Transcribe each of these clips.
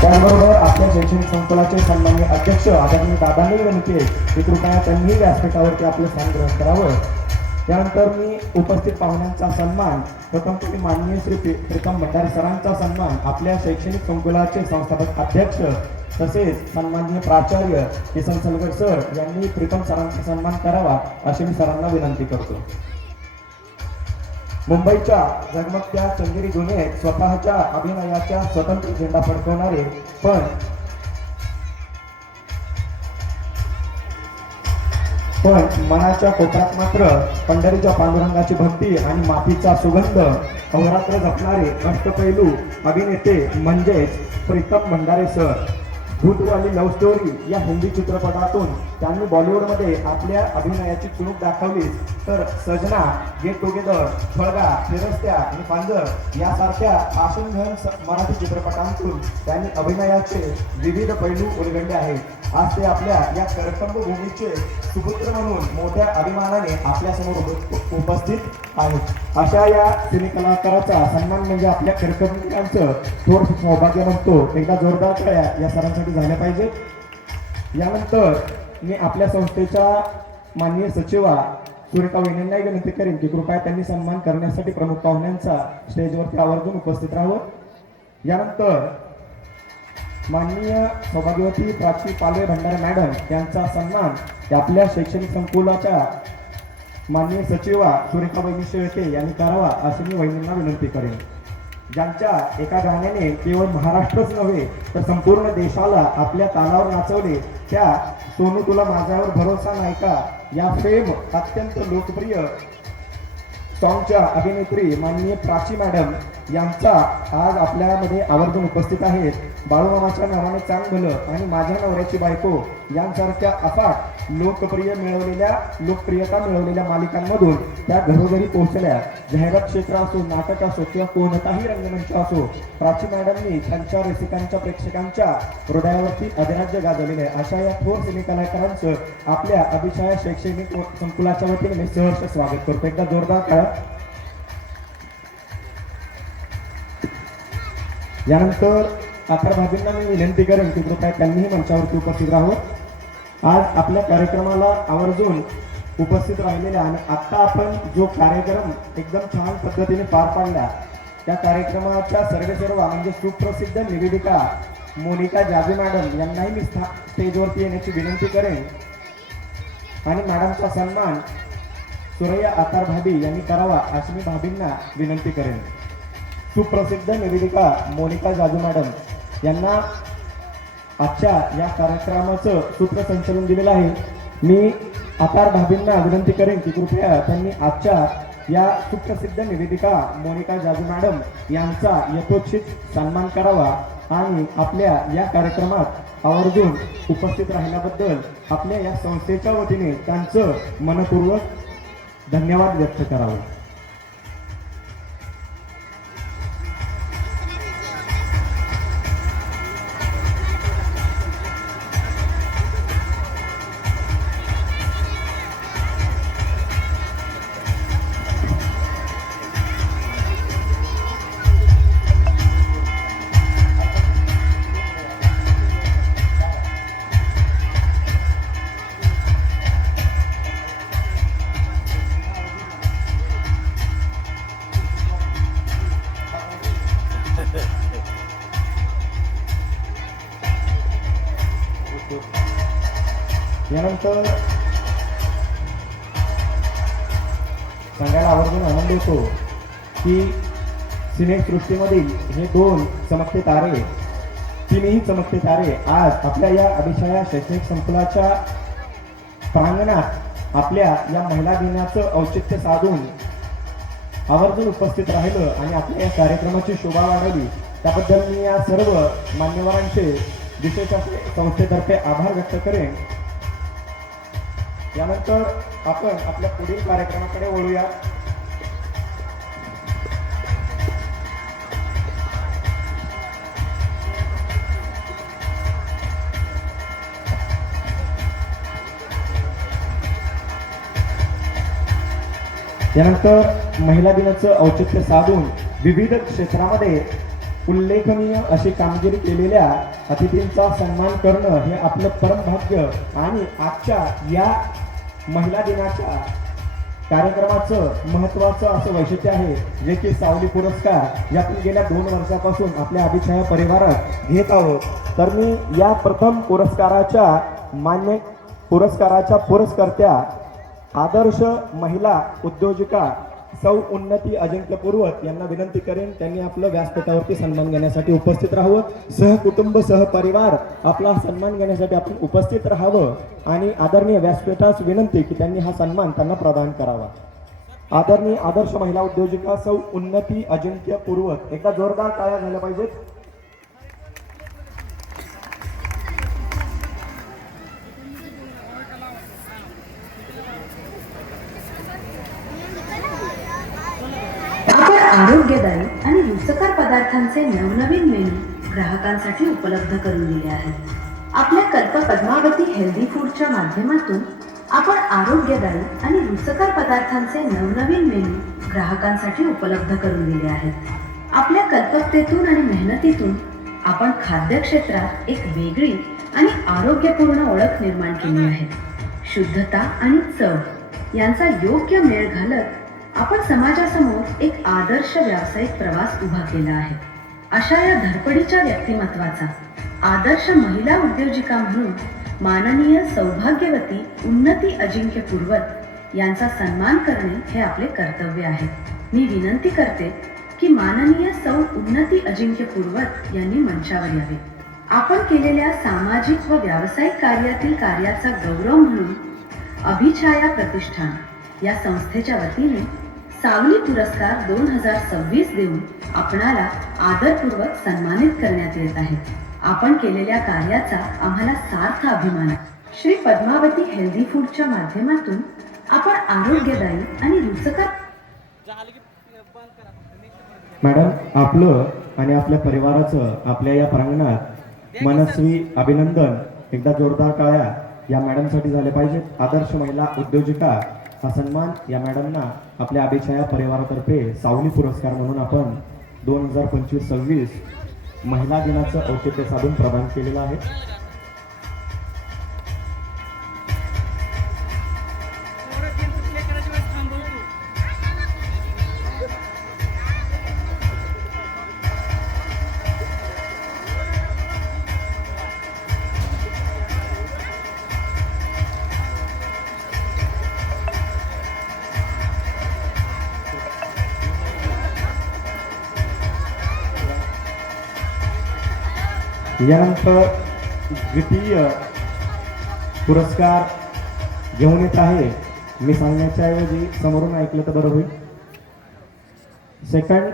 त्याचबरोबर आपल्या शैक्षणिक संकुलाचे सन्माननीय अध्यक्ष आदरणीय दादांनी विनंती आहे की कृपया त्यांनी व्यासपीठावरती आपलं स्थान ग्रहण करावं. त्यानंतर मी उपस्थित पाहुण्यांचा सन्मान, प्रथम माननीय श्री प्रीतम भंडारे सरांचा सन्मान, आपल्या शैक्षणिक संकुलाचे संस्थापक अध्यक्ष तसेच सन्माननीय प्राचार्य किसन सलगर सर यांनी प्रीतम सरांचा सन्मान करावा अशी मी सरांना विनंती करतो. मुंबईच्या झगमगत्या चंदेरी दुनियेत स्वतःच्या अभिनयाच्या स्वतंत्र झेंडा फडकवणारे पण मनाच्या कोपऱ्यात मात्र पंढरीच्या पांडुरंगाची भक्ती आणि मातीचा सुगंध अहोरात्र जपणारे अष्टपैलू अभिनेते म्हणजेच प्रीतम भंडारे सर. भूतवाली लव्ह स्टोरी या हिंदी चित्रपटातून त्यांनी बॉलिवूडमध्ये आपल्या अभिनयाची चुणूक दाखवली, तर सजना, गेट टुगेदर, फळगा, फिरस्त्या आणि पांजर यासारख्या आशुंघन मराठी चित्रपटांतून त्यांनी अभिनयाचे विविध पैलू उलगडले आहेत. आज ते आपल्या या कर्तव्य भूमीचे सुपुत्र म्हणून मोठ्या अभिमानाने आपल्यासमोर उपस्थित आहेत. अशा या सिने कलाकाराचा सन्मान म्हणजे आपल्या कर्तव्यांचं थोर सौभाग्य म्हणतो. एकदा जोरदार टाळ्या या सरांसाठी झाल्या पाहिजे. यानंतर मी आपल्या संस्थेच्या माननीय सचिवा सुरेखा वहिनींनाही विनंती करेन की कृपया त्यांनी सन्मान करण्यासाठी प्रमुख पाहुण्यांचा स्टेजवरती आवर्जून उपस्थित राहावं. यानंतर माननीय सौभाग्यवती प्राची पालवे भंडारे मॅडम यांचा सन्मान आपल्या शैक्षणिक संकुलाच्या माननीय सचिवा सुरेखा वहिनी शेळके यांनी करावा अशी मी वहिनींना विनंती करेन. ज्यांच्या एका गाण्याने केवळ महाराष्ट्रच नव्हे तर संपूर्ण देशाला आपल्या तालावर नाचवले, त्या सोनू तुला माझ्यावर भरोसा नाही का या फेम अत्यंत लोकप्रिय सॉंगच्या अभिनेत्री माननीय प्राची मॅडम यांचा आज आपल्यामध्ये आवर्जून उपस्थित आहेत. बाळूमामाच्या नावाने चांग भलं आणि माझ्या नवऱ्याची बायको यांसारख्या अफाट लोकप्रियता मिळवलेल्या मालिकांमधून त्या घरोघरी पोहोचल्या. जाहिरात क्षेत्र असो, नाटक असो किंवा कोणताही रंगमंच असो, प्राची मॅडमनी त्यांच्या रसिकांच्या प्रेक्षकांच्या हृदयावरती अधिराज्य गाजवलेले आहे. अशा या थोर सिने कलाकारांचं आपल्या अभिषया शैक्षणिक संकुलाच्या वतीने मी सहर्ष स्वागत करतो. एकदा जोरदार टाळ्या. यानंतर अथर भाभींना मी विनंती करेन की कृपया त्यांनीही मंचावरती उपस्थित राहावं. आज आपल्या कार्यक्रमाला आवर्जून उपस्थित राहिलेल्या आणि आत्ता आपण जो कार्यक्रम एकदम छान पद्धतीने पार पाडला, त्या कार्यक्रमाच्या सर्व म्हणजे सुप्रसिद्ध निवेदिका मोनिका जाबी मॅडम यांनाही मी स्टेजवरती येण्याची विनंती करेन आणि मॅडमचा सन्मान सुरैया अथर भाभी यांनी करावा अशी मी भाभींना विनंती करेन. सुप्रसिद्ध निवेदिका मोनिका जाजू मॅडम यांना आजच्या या कार्यक्रमाचं सूत्रसंचालन दिलेलं आहे. मी अथर भाभींना विनंती करेन की कृपया त्यांनी आजच्या या सुप्रसिद्ध निवेदिका मोनिका जाजू मॅडम यांचा यथोचित सन्मान करावा आणि आपल्या या कार्यक्रमात आवर्जून उपस्थित राहिल्याबद्दल आपल्या या संस्थेच्या वतीने त्यांचं मनपूर्वक धन्यवाद व्यक्त करावा. यानंतर सांगायला आवर्जून आनंद होतो की सिनेसृष्टीमधील हे दोन चमकते तारे, तिन्ही चमकते तारे आज आपल्या या अभिषया शैक्षणिक संकुलाच्या प्रांगणात आपल्या या महिला दिनाचं औचित्य साधून आवर्जून उपस्थित राहिलं आणि आपल्या या कार्यक्रमाची शोभा वाढवली. त्याबद्दल मी या सर्व मान्यवरांचे विशेष असे संस्थेतर्फे आभार व्यक्त करेन. यानंतर आपण आपल्या पुढील कार्यक्रमाकडे वळूया. यानंतर महिला दिनाचं औचित्य साधून विविध क्षेत्रामध्ये उल्लेखनीय अशी कामगिरी केलेल्या अतिथींचा सन्मान करणं हे आपलं परमभाग्य आणि आजच्या या महिला दिनाच्या कार्यक्रमाचं महत्त्वाचं असं वैशिष्ट्य आहे, जे की सावली पुरस्कार यातून गेल्या 2 वर्षापासून आपल्या अभिछाया परिवारात घेत आहोत. तर मी या प्रथम पुरस्काराच्या पुरस्कर्त्या आदर्श महिला उद्योजिका सौ उन्नती अजिंक्य पूर्वत यांना विनंती करेन, त्यांनी आपलं व्यासपीठावरती सन्मान घेण्यासाठी उपस्थित राहावं. सहकुटुंब सहपरिवार आपला सन्मान घेण्यासाठी आपण उपस्थित राहावं आणि आदरणीय व्यासपीठास विनंती की त्यांनी हा सन्मान त्यांना प्रदान करावा. आदरणीय आदर्श महिला उद्योजिका सौ उन्नती अजिंक्य पूर्वत, एकदा जोरदार टाळ्या झाल्या पाहिजेत. आरोग्यदायी आणि रुचकर पदार्थांचे नवनवीन मेनू ग्राहकांसाठी उपलब्ध करून दिले आहेत. आपल्या कल्प पद्मावती हेल्दी फूडच्या माध्यमातून आपण आरोग्यदायी आणि रुचकर पदार्थांचे नवनवीन मेनू ग्राहकांसाठी उपलब्ध करून दिले आहेत. आपल्या कल्पकतेतून आणि मेहनतीतून आपण खाद्य क्षेत्रात एक वेगळी आणि आरोग्यपूर्ण ओळख निर्माण केली आहे. शुद्धता आणि चव यांचा योग्य मेळ घालत आपण समाजासमोर एक आदर्श व्यावसायिक प्रवास उभा केला आहे. अशा या धडपडीच्या व्यक्तिमत्वाचा आदर्श महिला उद्योजिका म्हणून माननीय सौभाग्यवती उन्नती अजिंक्य पूर्वत यांचा सन्मान करणे हे आपले कर्तव्य आहे. मी विनंती करते की माननीय सौ उन्नती अजिंक्य पूर्वत यांनी मंचावर यावे. आपण केलेल्या सामाजिक व व्यावसायिक कार्याचा गौरव म्हणून अभिछाया प्रतिष्ठान या संस्थेच्या वतीने सावली पुरस्कार 2026 देऊन आपणाला आदरपूर्वक सन्मानित करण्यात येत आहे. आपण केलेल्या कार्याचा आम्हाला सार्थ अभिमान आहे. श्री पद्मावती हेल्दी फूडच्या माध्यमातून आपण आरोग्यदायी आणि रुचकर. मॅडम, आपलं आणि आपल्या परिवाराचं आपल्या या प्रांगणात मनस्वी अभिनंदन. एकदा जोरदार टाळ्या या मॅडमसाठी झाले पाहिजेत. आदर्श महिला उद्योजिका हा सन्मान या मॅडमना आपल्या अभिछाया परिवारातर्फे सावली पुरस्कार म्हणून आपण 2025-26 महिला दिनाचं औचित्य साधून प्रदान केलेला आहे. यानंतर द्वितीय पुरस्कार घेऊन येत आहे. मी सांगण्याच्या ऐवजी समोरून ऐकलं तर बरं होईल. सेकंड,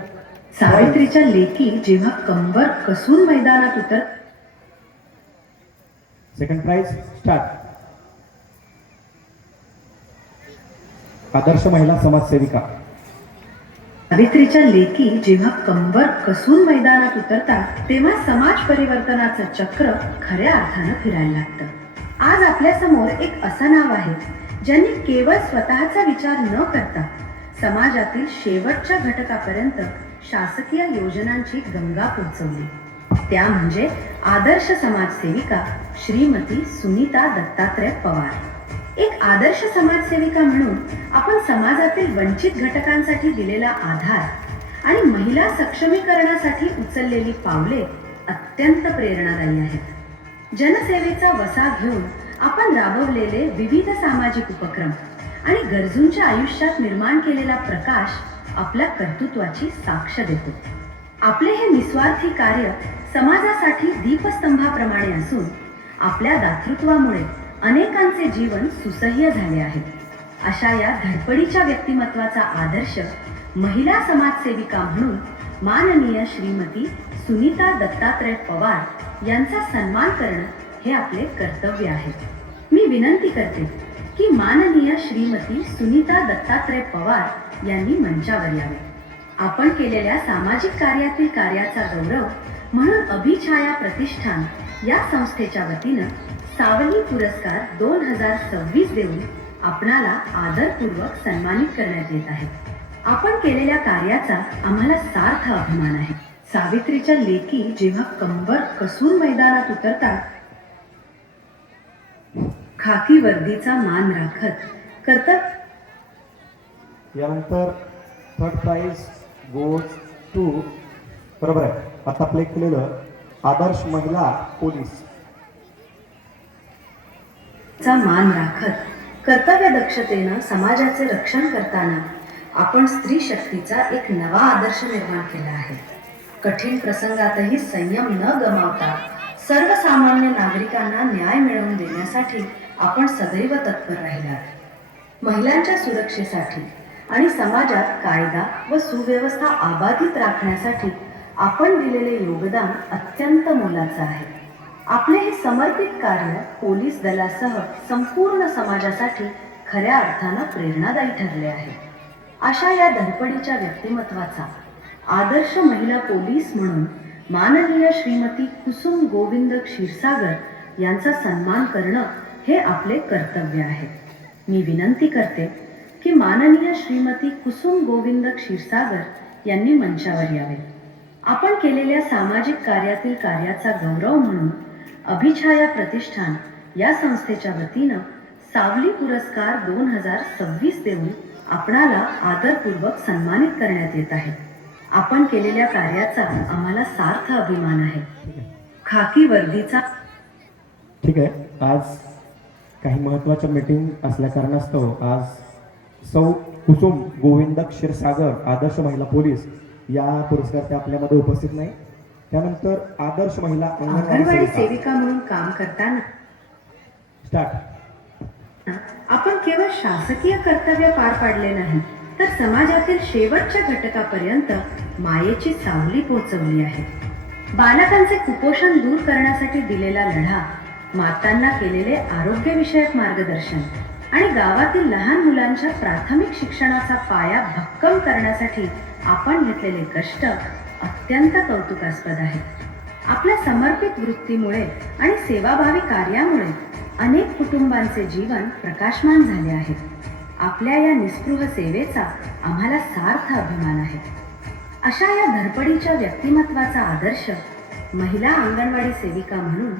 सावित्रीच्या लेकी जेव्हा कंबर कसून मैदानात उतर. Second price start. आदर्श महिला समाजसेविका. सावित्रीच्या लेकी जेव्हा कंबर कसून मैदानात उतरतात तेव्हा समाज परिवर्तनाचं चक्र खऱ्या अर्थानं फिरायला लागतं. आज आपल्या समोर एक असं नाव आहे ज्यांनी केवळ स्वतःचा विचार न करता समाजातील शेवटच्या घटकापर्यंत शासकीय योजनांची गंगा पोहोचवली. त्या म्हणजे आदर्श समाजसेविका श्रीमती सुनीता दत्तात्रय पवार. एक आदर्श समाजसेविका म्हणून आपण समाजातील वंचित घटकांसाठी दिलेला आधार आणि महिला सक्षमीकरणासाठी उचललेली पावले अत्यंत प्रेरणादायी आहेत. जनसेवेचा वसा घेऊन आपण राबवलेले विविध सामाजिक उपक्रम आणि गरजूंच्या आयुष्यात निर्माण केलेला प्रकाश आपल्या कर्तृत्वाची साक्ष देतो. आपले हे निस्वार्थी कार्य समाजासाठी दीपस्तंभाप्रमाणे असून आपल्या दातृत्वामुळे अनेकांचे जीवन सुसह्य झाले आहे. अशा या धडपडीच्या व्यक्तिमत्वाचा आदर्श महिला समाजसेविका म्हणून माननीय श्रीमती सुनीता दत्तात्रय पवार यांचा सन्मान करणं हे आपले कर्तव्य आहे. मी विनंती करते की माननीय श्रीमती सुनीता दत्तात्रय पवार यांनी मंचावर यावे. आपण केलेल्या सामाजिक कार्याचा गौरव म्हणून अभिछाया प्रतिष्ठान या संस्थेच्या वतीनं सावली पुरस्कार 2026 देऊन आपणाला आदरपूर्वक सन्मानित करण्यात येत आहे. आपण केलेल्या कार्याचा आम्हाला सार्थ अभिमान आहे. सावित्रीच्या लेकी जेव्हा कंबर कसून मैदानात उतरतात, खाकी वर्दीचा मान राखत कर्तव्य यानंतर थर्ड प्राइज गोज टू, बरोबर आहे, आता प्ले केलेलं आदर्श महिला पोलीस. चा मान राखत कर्तव्य दक्षतेनं समाजाचे रक्षण करताना आपण स्त्री शक्तीचा एक नवा आदर्श निर्माण केला आहे. कठीण प्रसंगातही संयम न गमावता सर्वसामान्य नागरिकांना न्याय मिळवून देण्यासाठी आपण सदैव तत्पर राहिलात. महिलांच्या सुरक्षेसाठी आणि समाजात कायदा व सुव्यवस्था अबाधित राखण्यासाठी आपण दिलेले योगदान अत्यंत मोलाचं आहे. आपले हे समर्पित कार्य पोलीस दलासह संपूर्ण समाजासाठी खऱ्या अर्थानं प्रेरणादायी ठरले आहे. अशा या धडपडीच्या व्यक्तिमत्वाचा आदर्श महिला पोलीस म्हणून माननीय श्रीमती कुसुम गोविंद क्षीरसागर यांचा सन्मान करणं हे आपले कर्तव्य आहे. मी विनंती करते की माननीय श्रीमती कुसुम गोविंद क्षीरसागर यांनी मंचावर यावे. आपण केलेल्या सामाजिक कार्यातील कार्याचा गौरव म्हणून अभिछाया प्रतिष्ठान या संस्थेच्या वतीनं सावली पुरस्कार 2026 देऊन आपणाला आदरपूर्वक सन्मानित करण्यात येत आहे. आपण केलेल्या कार्याचा आम्हाला सार्थ अभिमान आहे. खाकी वर्दीचा ठीक आहे, आज काही महत्त्वाच्या मीटिंग असल्या कारणास्तव आज सौ कुसुम गोविंद क्षीरसागर आदर्श महिला पोलीस या पुरस्काराच्या आपल्यामध्ये उपस्थित नाही. त्यानंतर आदर्श महिला अंगणवाडी सेविका म्हणून काम करताना स्टार्ट. आपण केवळ शासकीय कर्तव्य पार पाडले नाही, तर समाजातील शेवटच्या घटकापर्यंत मायेची सावली पोहोचवली आहे. बालकांचे कुपोषण दूर करण्यासाठी दिलेला लढा, मातांना केलेले आरोग्यविषयक मार्गदर्शन आणि गावातील लहान मुलांच्या प्राथमिक शिक्षणाचा पाया भक्कम करण्यासाठी आपण घेतलेले कष्ट अत्यंत कौतुकास्पद आहे. आपल्या समर्पित वृत्तीमुळे आणि सेवाभावी कार्यामुळे अनेक कुटुंबांचे जीवन प्रकाशमान झाले आहे. आपल्या या निस्पृह सेवेचा आम्हाला सार्थ अभिमान आहे. अशा या धडपडीच्या व्यक्तिमत्वाचा आदर्श महिला अंगणवाडी सेविका म्हणून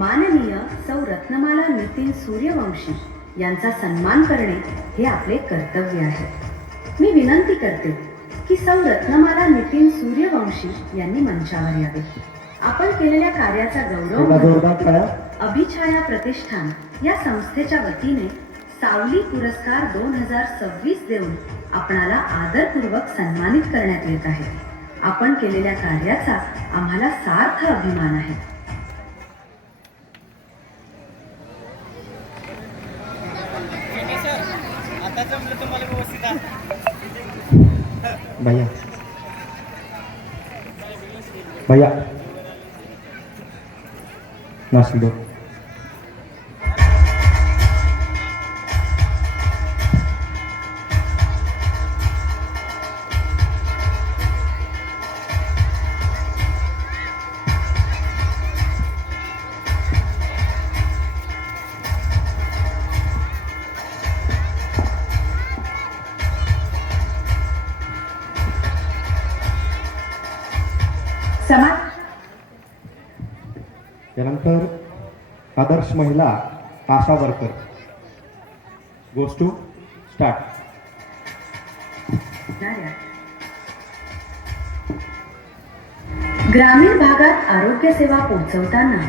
माननीय सौ रत्नमाला नितीन सूर्यवंशी यांचा सन्मान करणे हे आपले कर्तव्य आहे. मी विनंती करते की सौ रत्नमाला नितीन सूर्यवंशी यांनी मंचावर यावे. आपण केलेल्या कार्याचा गौरव म्हणून अभिछाया प्रतिष्ठान या संस्थेच्या वतीने सावली पुरस्कार 2026 देऊन आपणाला आदरपूर्वक सन्मानित करण्यात येत आहे. आपण केलेल्या कार्याचा आम्हाला सार्थ अभिमान आहे. भैया भैया नाशिक दो. त्यानंतर आदर्श महिला आशा वर्कर गोज टू स्टार्ट. ग्रामीण भागात आरोग्य सेवा पोहोचवताना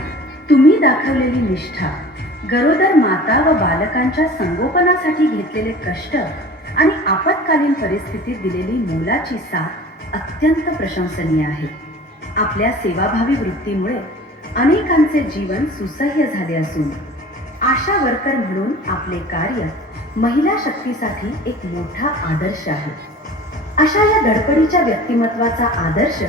तुम्ही दाखवलेली निष्ठा, गरोदर माता व बालकांच्या संगोपनासाठी घेतलेले कष्ट आणि आपत्कालीन परिस्थितीत दिलेली मोलाची साथ अत्यंत प्रशंसनीय आहे. आपल्या सेवाभावी वृत्तीमुळे अनेकांचे जीवन सुसह्य झाले असून आशा वर्कर म्हणून आपले कार्य महिला शक्तीसाठी एक मोठा आदर्श आहे. अशा या धडपडीच्या व्यक्तिमत्वाचा आदर्श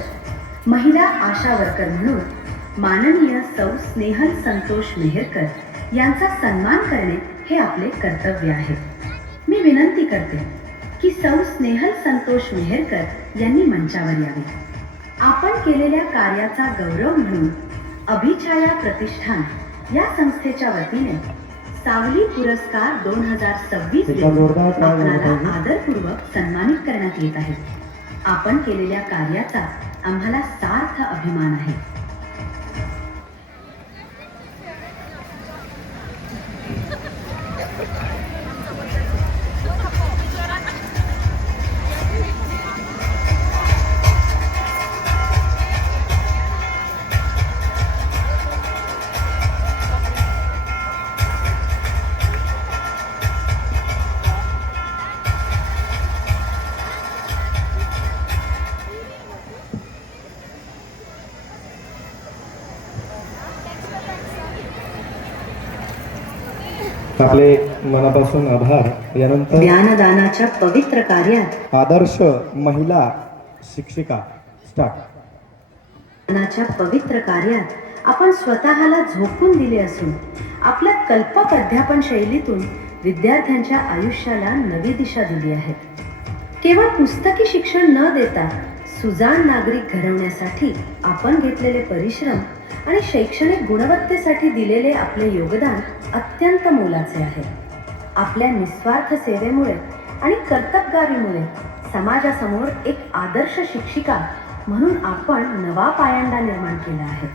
महिला आशा वर्कर म्हणून माननीय सौ स्नेहल संतोष मेहरकर यांचा सन्मान करणे हे आपले कर्तव्य आहे. मी विनंती करते की सौ स्नेहल संतोष मेहरकर यांनी मंचावर यावे. आपण केलेल्या कार्याचा गौरव म्हणून अभिछाया प्रतिष्ठान या संस्थेच्या वतीने सावली पुरस्कार 2026 देऊन आपल्याला आदरपूर्वक सन्मानित करण्यात येत आहे. आपण केलेल्या कार्याचा आम्हाला सार्थ अभिमान आहे. आपले मनापासून आभार. यानंतर ज्ञानदानाच्या पवित्र कार्यात आदर्श महिला शिक्षिका स्टार्ट. ज्ञानाच्या पवित्र कार्यात आपण स्वतःला झोकून दिले असून आपल्या कल्पक अध्यापन शैलीतून विद्यार्थ्यांच्या आयुष्याला नवी दिशा दिली आहे. केवळ पुस्तकी शिक्षण न देता सुजाण नागरिक घडवण्यासाठी आपण घेतलेले परिश्रम आणि शैक्षणिक गुणवत्तेसाठी दिलेले आपले योगदान अत्यंत मोलाचे आहे. आपल्या निस्वार्थ सेवेमुळे आणि कर्तबगारीमुळे समाजासमोर एक आदर्श शिक्षिका म्हणून आपण नवा पायंडा निर्माण केला आहे.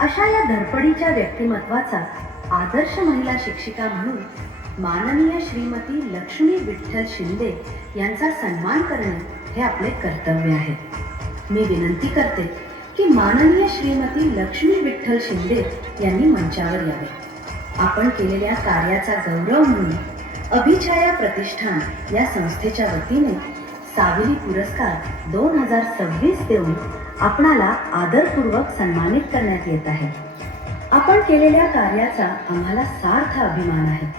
अशा या धडपडीच्या व्यक्तिमत्वाचा आदर्श महिला शिक्षिका म्हणून माननीय श्रीमती लक्ष्मी विठ्ठल शिंदे यांचा सन्मान करणे हे आपले कर्तव्य आहे. मी विनंती करते की माननीय श्रीमती लक्ष्मी विठ्ठल शिंदे यांनी मंचावर यावे. आपण केलेल्या कार्याचा गौरव म्हणून अभिछाया प्रतिष्ठान या संस्थेच्या वतीने सावली पुरस्कार 2026 देऊन आपणाला आदरपूर्वक सन्मानित करण्यात येत आहे. आपण केलेल्या कार्याचा आम्हाला सार्थ अभिमान आहे.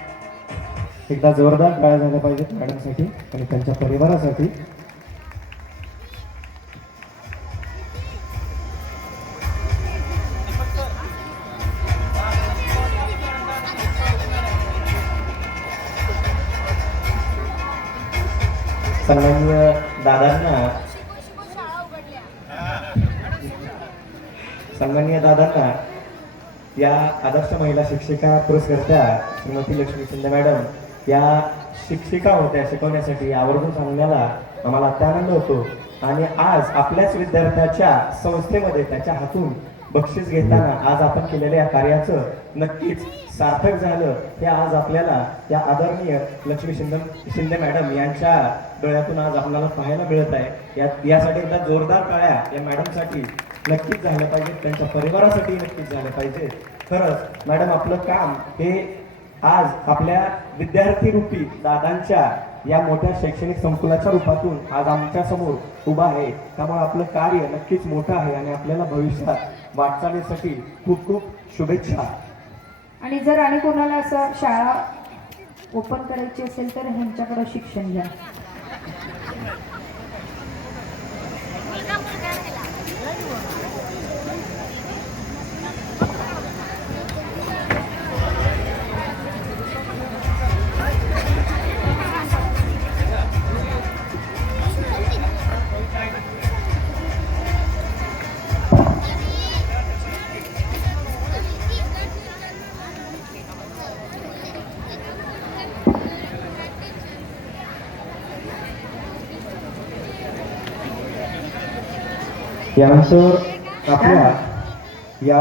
एकदा जोरदार टाळ्या झाल्या पाहिजेत मॅडमसाठी आणि त्यांच्या परिवारासाठी. सन्माननीय दादांना या आदर्श महिला शिक्षिका पुरस्कर्त्या श्रीमती लक्ष्मी शिंदे मॅडम या शिक्षिका होत्या. शिकवण्यासाठी आवर्जून सांगण्याला आम्हाला अत्यानंद होतो. आणि आज आपल्याच विद्यार्थ्याच्या संस्थेमध्ये त्याच्या हातून बक्षीस घेताना आज आपण केलेल्या या कार्याचं नक्कीच सार्थक झालं हे आज आपल्याला या आदरणीय लक्ष्मी शिंदे मॅडम यांच्या डोळ्यातून आज आपल्याला पाहायला मिळत आहे. यासाठी एकदा जोरदार टाळ्या या मॅडमसाठी नक्कीच झाल्या पाहिजेत, त्यांच्या परिवारासाठी नक्कीच झाल्या पाहिजेत. खरंच मॅडम आपलं काम हे आज आपल्या विद्यार्थी रूपी दादांच्या या मोठ्या शैक्षणिक संकुलाच्या रूपातून आज आमच्या समोर उभा आहे. त्यामुळे आपलं कार्य नक्कीच मोठं आहे आणि आपल्याला भविष्यात वाटचालीसाठी खूप खूप शुभेच्छा. आणि जर आणि कोणाला असं शाळा ओपन करायची असेल तर ह्यांच्याकडे शिक्षण घ्या. यानंतर आपल्या या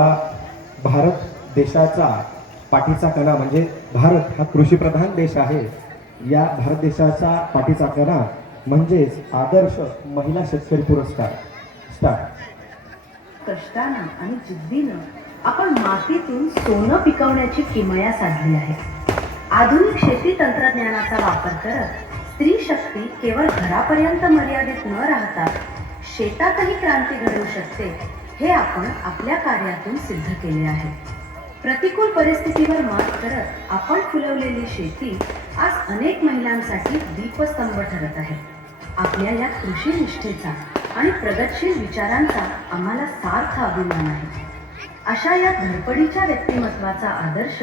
भारत देशाचा पाठीचा कणा म्हणजे भारत हा कृषीप्रधान देश आहे. या भारत देशाचा पाठीचा कणा म्हणजेच आदर्श महिला शेतकरी पुरस्कार स्टार्ट. कष्टानं आणि जिद्दीनं आपण मातीतून सोनं पिकवण्याची किमया साधली आहे. आधुनिक शेती तंत्रज्ञानाचा वापर करत स्त्री शक्ती केवळ घरापर्यंत मर्यादित न राहता शेतातही क्रांती घडवू शकते हे आपण आपल्या कार्यातून सिद्ध केले आहे. प्रतिकूल परिस्थितीवर मात करत आपण फुलवलेली शेती आज अनेक महिलांसाठी दीपस्तंभ ठरत आहे. आपल्या या कृषी निष्ठेचा आणि प्रगतशील विचारांचा आम्हाला सार्थ अभिमान आहे. अशा या धडपडीच्या व्यक्तिमत्वाचा आदर्श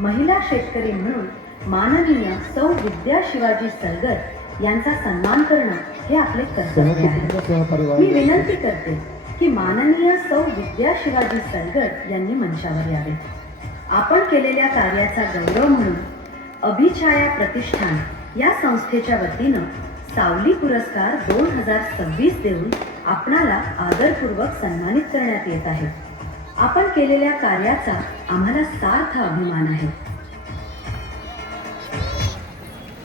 महिला शेतकरी म्हणून माननीय सौ विद्या शिवाजी सलगर यांचा सन्मान करणं हे आपले कर्तव्य आहे. मी विनंती करते की माननीय सौ विद्या शिवाजी सलगर यांनी मंचावर यावे. आपण केलेल्या कार्याचा गौरव म्हणून अभिछाया प्रतिष्ठान या संस्थेच्या वतीनं सावली पुरस्कार 2026 देऊन आपणाला आदरपूर्वक सन्मानित करण्यात येत आहे. आपण केलेल्या कार्याचा आम्हाला सार्थ अभिमान आहे.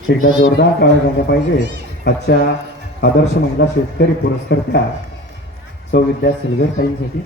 एकदा जोरदार टाळ्या झाल्या पाहिजे आजच्या आदर्श महिला शेतकरी पुरस्कर्त्या सौ विद्या सिल्वर ताईंसाठी.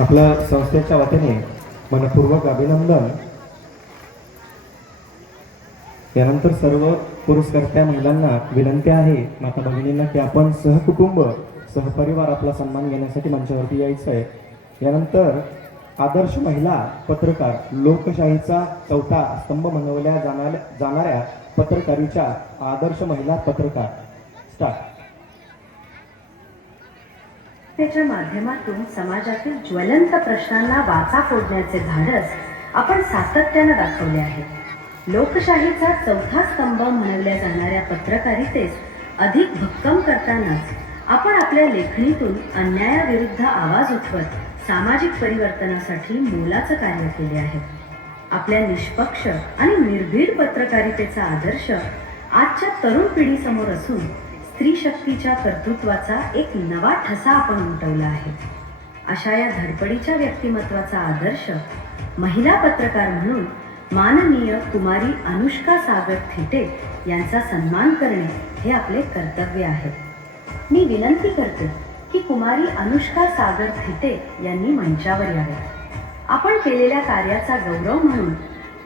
आपल्या संस्थेच्या वतीने मनपूर्वक अभिनंदन. यानंतर सर्व पुरस्कर्त्या महिलांना विनंती आहे, माता भगिनींना, की आपण सहकुटुंब सहपरिवार आपला सन्मान घेण्यासाठी मंचावरती यायचं आहे. यानंतर आदर्श महिला पत्रकार, लोकशाहीचा चौथा स्तंभ म्हणवल्या जाणाऱ्या पत्रकारीच्या आदर्श महिला पत्रकार स्टार्ट. त्याच्या माध्यमातून समाजातील ज्वलंत प्रश्नांना वाचा फोडण्याचे धाडस आपण सातत्यानं दाखवले आहे. लोकशाहीचा चौथा स्तंभ म्हणवल्या जाणाऱ्या पत्रकारितेस अधिक भक्कम करतानाच आपण आपल्या लेखणीतून अन्यायाविरुद्ध आवाज उठवत सामाजिक परिवर्तनासाठी मोलाचं कार्य केले आहे. आपल्या निष्पक्ष आणि निर्भीड पत्रकारितेचा आदर्श आजच्या तरुण पिढीसमोर असून स्त्री शक्तीच्या कर्तृत्वाचा एक नवा ठसा आपण उमटवला आहे. अशा या धडपडीच्या व्यक्तिमत्वाचा आदर्श महिला पत्रकार म्हणून माननीय कुमारी अनुष्का सागर थिटे यांचा सन्मान करणे हे आपले कर्तव्य आहे. मी विनंती करते की कुमारी अनुष्का सागर थिटे यांनी मंचावर यावे. आपण केलेल्या कार्याचा गौरव म्हणून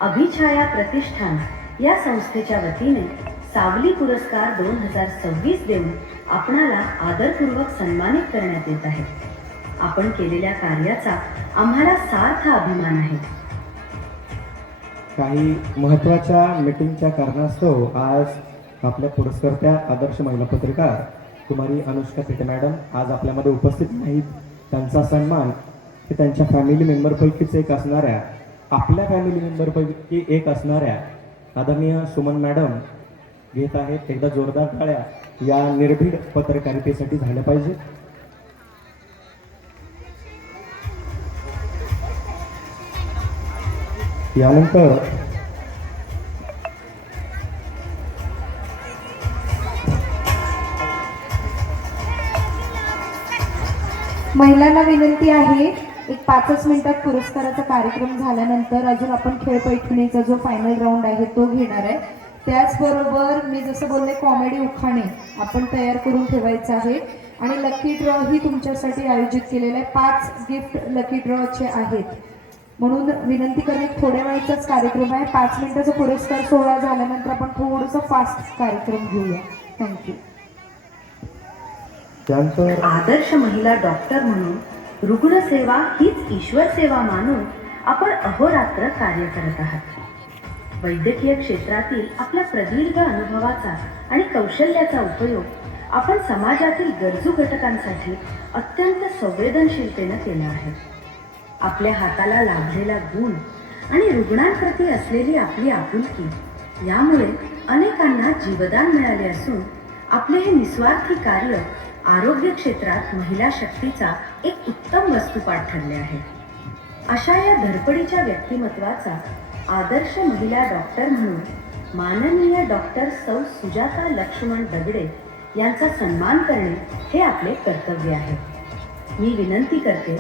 अभिछाया प्रतिष्ठान या संस्थेच्या वतीने सावली पुरस्कार 2026 देऊन आपणाला आदरपूर्वक सन्मानित करण्यात येत आहे. आपण केलेल्या कार्याचा आम्हाला सार्थ अभिमान आहे. काही महत्त्वाच्या मीटिंगच्या कारणास्तव आज आपल्या पुरस्कर्त्या आदर्श महिला पत्रकार कुमारी अनुष्का थिटे मॅडम आज आपल्यामध्ये उपस्थित नाहीत. त्यांचा सन्मान हे त्यांच्या फॅमिली मेंबरपैकीच एक असणाऱ्या, आपल्या फॅमिली मेंबरपैकी एक असणाऱ्या आदरणीय सुमन मॅडम घेत आहेत. एकदा जोरदार टाळ्या या निर्भीड पत्रकारितेसाठी झाल्या पाहिजे. यानंतर महिलांना विनंती आहे, एक 5 मिनिटात पुरस्काराचा कार्यक्रम झाल्यानंतर अजून आपण खेळ पैठणीचा जो फायनल राऊंड आहे तो घेणार आहे. त्याचबरोबर मी जसं बोलले कॉमेडी उखाणे आपण तयार करून ठेवायचं आहे आणि लकी ड्रॉ ही तुमच्यासाठी आयोजित केलेलं आहे. 5 गिफ्ट लकी ड्रॉचे आहेत म्हणून विनंती करणे. थोड्या वेळाचाच कार्यक्रम आहे. 5 मिनिटाचा पुरस्कार सोहळा झाल्यानंतर आपण थोडंसं फास्ट कार्यक्रम घेऊया. थँक्यू. त्यानंतर आदर्श महिला डॉक्टर म्हणून रुग्णसेवा हीच ईश्वर सेवा मानून आपण अहोरात्र कार्य करत आहात. वैद्यकीय क्षेत्रातील आपल्या प्रदीर्घ अनुभवाचा आणि कौशल्याचा उपयोग आपण समाजातील गरजू घटकांसाठी अत्यंत संवेदनशीलतेनं केला आहे. आपल्या हाताला लाभलेला गुण आणि रुग्णांप्रती असलेली आपली आपुलकी यामुळे अनेकांना जीवदान मिळाले असून आपले हे निस्वार्थी कार्य आरोग्य क्षेत्रात महिला शक्तीचा एक उत्तम वस्तुपाठ ठरले आहे. अशा या धडपडीच्या व्यक्तिमत्वाचा आदर्श महिला डॉक्टर म्हणून माननीय डॉक्टर सौ सुजाता लक्ष्मण दगडे यांचा सन्मान करणे हे आपले कर्तव्य आहे. मी विनंती करते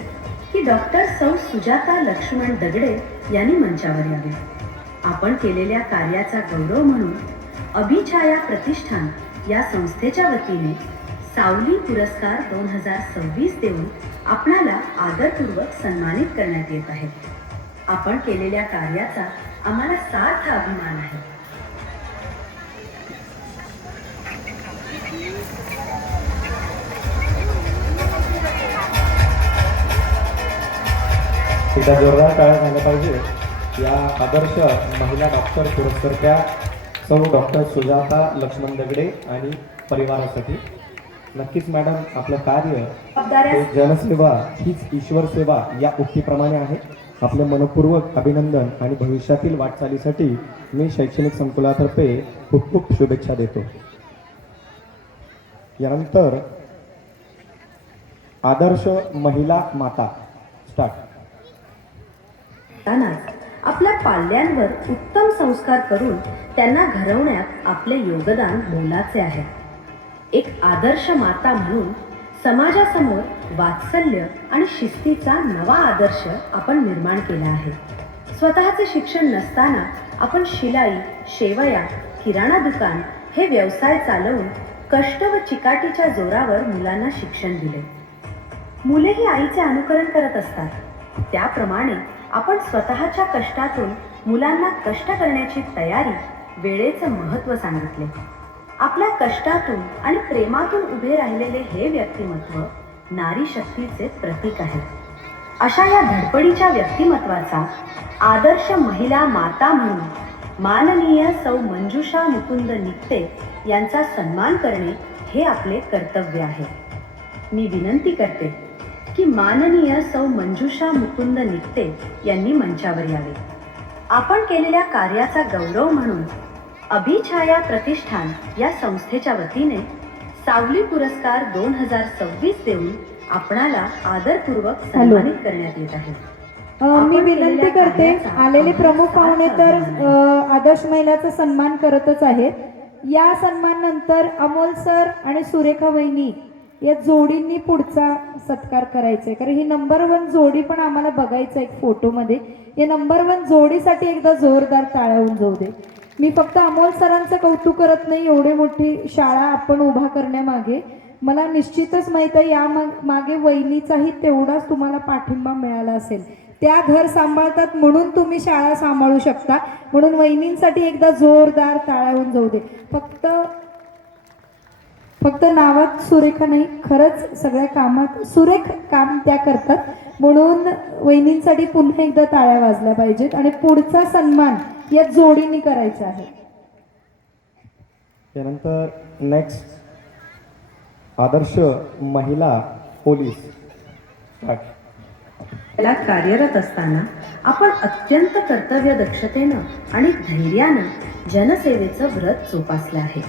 की डॉक्टर सौ सुजाता लक्ष्मण दगडे यांनी मंचावर यावे. आपण केलेल्या कार्याचा गौरव म्हणून अभिछाया प्रतिष्ठान या संस्थेच्या वतीने सावली पुरस्कार 2026 देऊन आपणाला आदरपूर्वक सन्मानित करण्यात येत आहे. आपण केलेल्या कार्याचा आम्हाला सार्थ अभिमान आहे. एकदा जोरदार टाळ्या झाल्या पाहिजे या आदर्श महिला डॉक्टर पुरस्कर्त्या सौ डॉक्टर सुजाता लक्ष्मण दगडे आणि परिवारासाठी. नक्कीच मॅडम, आपलं कार्य हे जनसेवा हीच ईश्वर सेवा या उक्तीप्रमाणे आहे. आपले मनपूर्वक अभिनंदन आणि भविष्यातील वाटचालीसाठी मी शैक्षणिक संकुलातर्फे खूप खूप शुभेच्छा देतो. यानंतर आदर्श महिला माता स्टार्ट. आपल्या पाल्यांवर उत्तम संस्कार करून त्यांना घडवण्यात आपले योगदान मोलाचे आहे. एक आदर्श माता म्हणून समाजासमोर वात्सल्य आणि शिस्तीचा नवा आदर्श आपण निर्माण केला आहे. स्वतःचे शिक्षण नसताना आपण शिलाई, शेवया, किराणा दुकान हे व्यवसाय चालवून कष्ट व चिकाटीच्या जोरावर मुलांना शिक्षण दिले. मुलेही आईचे अनुकरण करत असतात. त्याप्रमाणे आपण स्वतःच्या कष्टातून मुलांना कष्ट करण्याची तयारी, वेळेचं महत्त्व सांगितले. आपल्या कष्टातून आणि प्रेमातून उभे राहिलेले हे व्यक्तिमत्व नारी शक्तीचे प्रतीक आहे. अशा या धडपडीच्या व्यक्तिमत्वाचा आदर्श महिला माता म्हणून माननीय सौ मंजुषा मुकुंद निकते यांचा सन्मान करणे हे आपले कर्तव्य आहे. मी विनंती करते की माननीय सौ मंजुषा मुकुंद निकते यांनी मंचावर यावे. आपण केलेल्या कार्याचा गौरव म्हणून अभिछाया प्रतिष्ठान या संस्थेच्या वतीने सावली पुरस्कार 2026 देऊन आपणाला आदरपूर्वक सन्मानित करण्यात येत आहे. मी विनंती करते, आलेले प्रमुख पाहुणे तर आदर्श महिलाचा सन्मान करतच आहेत. या सन्मान नंतर अमोल सर आणि सुरेखा वहिनी या जोडींनी पुढचा सत्कार करायचा आहे. कारण ही नंबर 1 जोडी पण आम्हाला बघायचं आहे फोटोमध्ये. या नंबर 1 जोडीसाठी एकदा जोरदार टाळ्या होऊन जाऊ दे. मी फक्त अमोल सरांचं कौतुक करत नाही. एवढी मोठी शाळा आपण उभा करण्यामागे मला निश्चितच माहीत आहे या मागे वहिनीचाही तेवढाच तुम्हाला पाठिंबा मिळाला असेल. त्या घर सांभाळतात म्हणून तुम्ही शाळा सांभाळू शकता. म्हणून वहिनींसाठी एकदा जोरदार टाळ्या होऊन जाऊ दे. फक्त नावात सुरेखा नाही, खरंच सगळ्या कामात सुरेख काम त्या करतात. म्हणून वहिनींसाठी पुन्हा एकदा टाळ्या वाजल्या पाहिजेत आणि पुढचा सन्मान या जोडीने करायचा आहे. त्यानंतर नेक्स्ट आदर्श महिला पोलीस स्टार्ट. त्याला कार्यरत असताना आपण अत्यंत कर्तव्य दक्षतेनं आणि धैर्यानं जनसेवेचं व्रत जोपासलं आहे.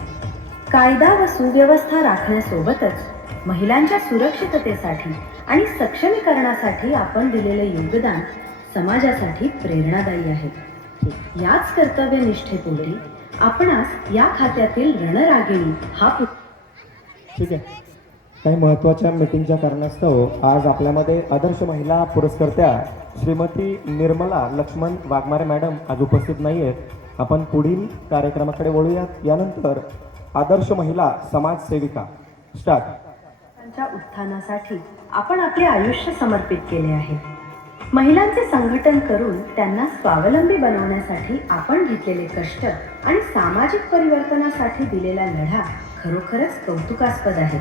कायदा व सुव्यवस्था राखण्यासोबतच महिलांच्या सुरक्षिततेसाठी आणि सक्षमीकरणासाठी आपण दिलेले योगदान समाजासाठी प्रेरणादायी आहे. याच कर्तव्यनिष्ठेपोटी आपणास या खात्यातील रणरागिणी हा ठीक आहे. काही महत्त्वाच्या मीटिंगच्या कारणास्तव आज आपल्यामध्ये आदर्श महिला पुरस्कर्त्या श्रीमती निर्मला लक्ष्मण वाघमारे मॅडम आज उपस्थित नाही आहेत. आपण पुढील कार्यक्रमाकडे वळूयात. यानंतर आदर्श महिला समाजसेविका स्टार्ट. त्यांच्या उत्थानासाठी आपण आपले आयुष्य समर्पित केले आहे. महिलांचे संघटन करून त्यांना स्वावलंबी बनवण्यासाठी आपण घेतलेले कष्ट आणि सामाजिक परिवर्तनासाठी दिलेला लढा खरोखरच कौतुकास्पद आहे.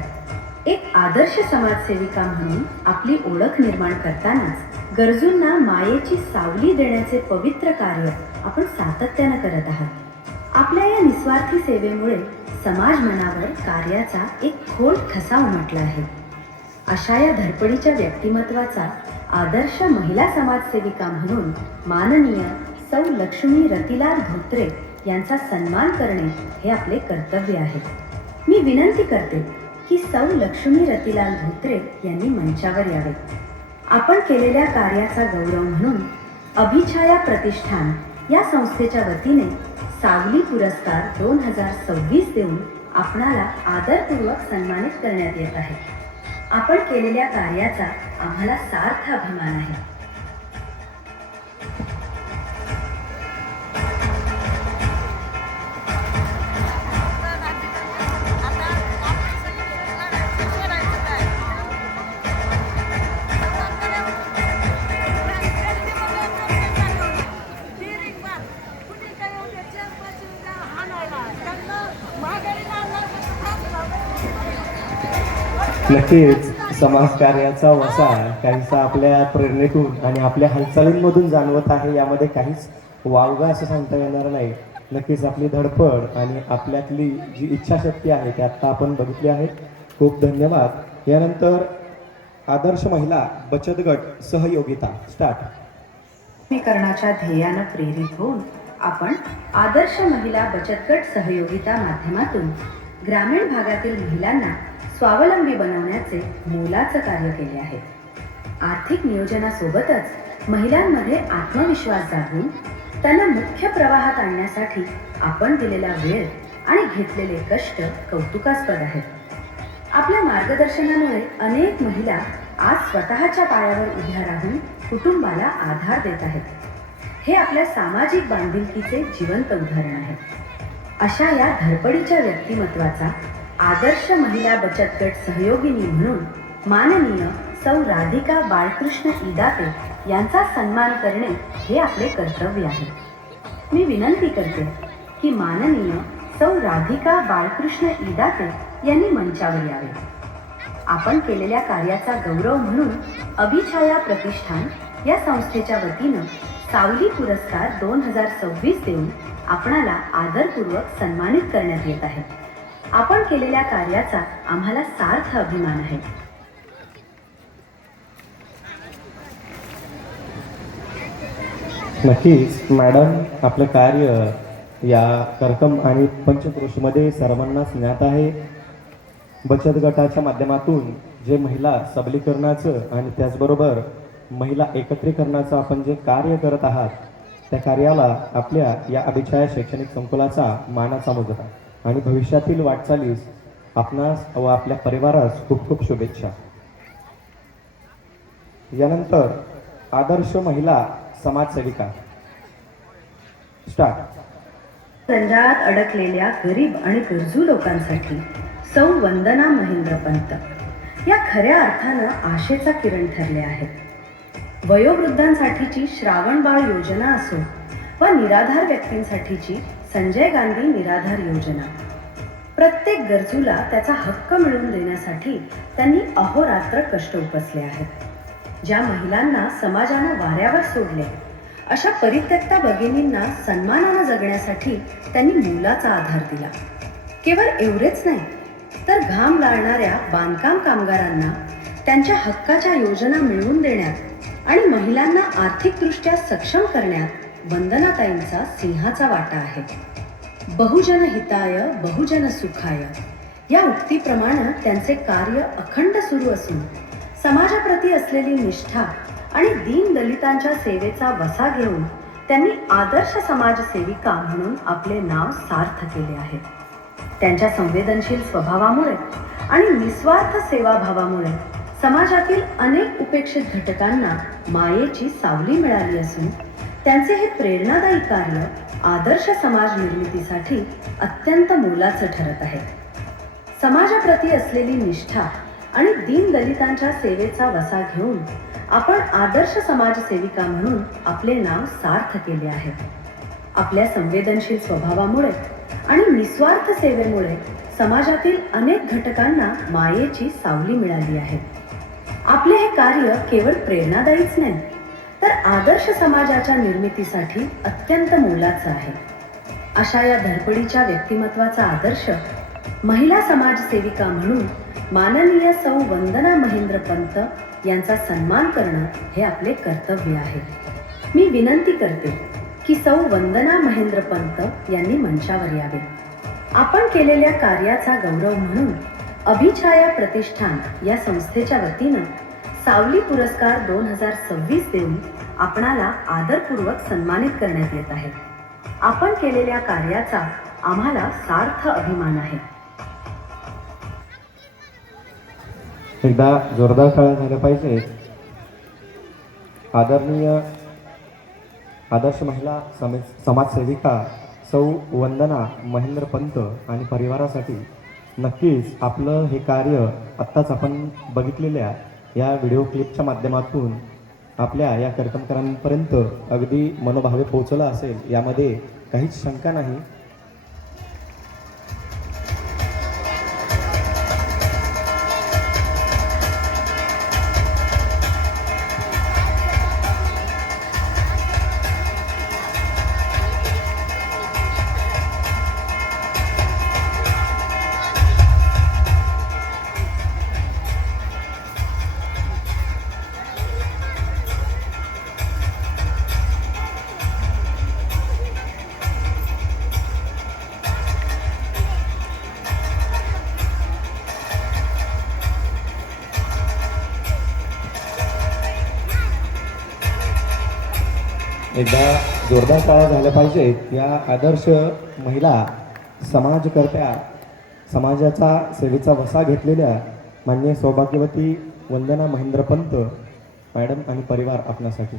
एक आदर्श समाजसेविका म्हणून आपली ओळख निर्माण करतानाच गरजूंना मायेची सावली देण्याचे पवित्र कार्य आपण सातत्यानं करत आहात. आपल्या या निस्वार्थी सेवेमुळे समाज मनावर कार्याचा एक खोल ठसा उमटला आहे. अशा या धडपडीच्या व्यक्तिमत्वाचा आदर्श महिला समाजसेविका म्हणून माननीय सौ लक्ष्मी रतिलाल धोत्रे यांचा सन्मान करणे हे आपले कर्तव्य आहे. मी विनंती करते की सौ लक्ष्मी रतिलाल धोत्रे यांनी मंचावर यावे. आपण केलेल्या कार्याचा गौरव म्हणून अभिछाया प्रतिष्ठान या संस्थेच्या वतीने सावली पुरस्कार 2026 देऊन आपणाला आदरपूर्वक सन्मानित करण्यात येत आहे. आपण केलेल्या कार्याचा आम्हाला सार्थ अभिमान आहे. नक्कीच समाजकार्याचा वसा काहीसा आपल्या प्रेरणेतून आणि आपल्या हालचालींमधून जाणवत आहे. यामध्ये काहीच वावगा असं सांगता येणार नाही. नक्कीच आपली धडपड आणि आपल्यातली जी इच्छाशक्ती आहे ती आत्ता आपण बघितली आहे. खूप धन्यवाद. यानंतर आदर्श महिला बचत गट सहयोगिता स्टार्ट. करण्याच्या ध्येयानं प्रेरित होऊन आपण आदर्श महिला बचत गट सहयोगिता माध्यमातून ग्रामीण भागातील महिलांना स्वावलंबी बनवण्याचे मोलाचं कार्य केले आहे. आर्थिक नियोजनासोबतच महिलांमध्ये आत्मविश्वास जागवून त्यांना मुख्य प्रवाहात आणण्यासाठी आपण दिलेला वेळ आणि घेतलेले कष्ट कौतुकास्पद आहेत. आपल्या मार्गदर्शनामुळे अनेक महिला आज स्वतःच्या पायावर उभ्या राहून कुटुंबाला आधार देत आहेत. हे आपल्या सामाजिक बांधिलकीचे जिवंत उदाहरण आहे. अशा या धडपडीच्या व्यक्तिमत्वाचा आदर्श महिला बचत गट सहयोगिनी म्हणून माननीय सौ राधिका बाळकृष्ण इदाते यांचा सन्मान करणे हे आपले कर्तव्य आहे. मी विनंती करते की माननीय सौ राधिका बाळकृष्ण इदाते यांनी मंचावर यावे. आपण केलेल्या कार्याचा गौरव म्हणून अभिछाया प्रतिष्ठान या संस्थेच्या वतीनं सावली पुरस्कार 2026 देऊन आपणाला आदरपूर्वक सन्मानित करण्यात येत आहे. आपण केलेल्या कार्याचा आम्हाला सार्थ अभिमान आहे. नक्कीच मॅडम, आपलं कार्य या कर्कम आणि पंचक्रोशीमध्ये सर्वांनाच ज्ञात आहे. बचत गटाच्या माध्यमातून जे महिला सबलीकरणाचं आणि त्याचबरोबर महिला एकत्रीकरणाचं आपण जे कार्य करत आहात त्या कार्याला आपल्या या अभिछाया शैक्षणिक संकुलाचा मानाचा मुजरा आणि भविष्यातील वाटचालीस आपणास व आपल्या परिवारास खूप खूप शुभेच्छा. यानंतर आदर्श महिला समाजसेविका स्टार्ट. जंजाळात अडकलेल्या गरीब आणि गरजू लोकांसाठी सौ वंदना महेंद्र पंत या खऱ्या अर्थानं आशेचा किरण ठरले आहेत. वयोवृद्धांसाठीची श्रावणबाळ योजना असो व निराधार व्यक्तींसाठीची संजय गांधी निराधार योजना, प्रत्येक गरजूला त्याचा हक्क मिळवून देण्यासाठी त्यांनी अहोरात्र कष्ट उपसले आहेत. ज्या महिलांना समाजानं वाऱ्यावर सोडले अशा परित्यक्ता भगिनींना सन्मानानं जगण्यासाठी त्यांनी मोलाचा आधार दिला. केवळ एवढेच नाही तर घाम गाळणाऱ्या बांधकाम कामगारांना त्यांच्या हक्काच्या योजना मिळवून देण्यात आणि महिलांना आर्थिकदृष्ट्या सक्षम करण्यात वंदनाताईंचा सिंहाचा वाटा आहे. बहुजन हिताय बहुजन सुखाय या उक्तीप्रमाणे त्यांचे कार्य अखंड सुरू असून समाजाप्रती असलेली निष्ठा आणि दीन दलितांच्या सेवेचा वसा घेऊन त्यांनी आदर्श समाजसेविका म्हणून आपले नाव सार्थ केले आहे. त्यांच्या संवेदनशील स्वभावामुळे आणि निस्वार्थ सेवाभावामुळे समाजातील अनेक उपेक्षित घटकांना मायेची सावली मिळाली असून त्यांचे हे प्रेरणादायी कार्य आदर्श समाज निर्मितीसाठी अत्यंत मोलाचं ठरत आहे. समाजाप्रती असलेली निष्ठा आणि दीन दलितांच्या सेवेचा वसा घेऊन आपण आदर्श समाजसेविका म्हणून आपले नाव सार्थ केले आहे. आपल्या संवेदनशील स्वभावामुळे आणि निस्वार्थ सेवेमुळे समाजातील अनेक घटकांना मायेची सावली मिळाली आहे. आपले हे कार्य केवळ प्रेरणादायीच नाही तर आदर्श समाजाच्या निर्मितीसाठी अत्यंत मोलाचं आहे. अशा या धडपडीच्या व्यक्तिमत्वाचा आदर्श महिला समाजसेविका म्हणून माननीय सौ वंदना महेंद्र पंत यांचा सन्मान करणं हे आपले कर्तव्य आहे. मी विनंती करते की सौ वंदना महेंद्र पंत यांनी मंचावर यावे. आपण केलेल्या कार्याचा गौरव म्हणून अभिछाया प्रतिष्ठान या संस्थेच्या वतीनं सावली पुरस्कार 2026 देऊन आपणाला आदरपूर्वक सन्मानित करण्यात येत आहे. आपण केलेल्या कार्याचा आम्हाला सार्थ अभिमान आहे. एकदा जोरदार टाळ्या झाल्या पाहिजे. आदरणीय आदर्श महिला समाजसेविका सौ वंदना महेंद्र पंत आणि परिवारासाठी नक्कीच आपलं हे कार्य आत्ताच आपण बघितलेल्या या व्हिडिओ क्लिपच्या माध्यमातून आपल्या या कर्तमकरांपर्यंत अगदी मनोभावे पोहोचलं असेल यामध्ये काहीच शंका नाही. एकदा जोरदार टाळ्या झाल्या पाहिजेत या आदर्श महिला समाजकर्त्या, समाजाचा सेवेचा वसा घेतलेल्या माननीय सौभाग्यवती वंदना महेंद्रपंत मॅडम आणि परिवार आपणासाठी.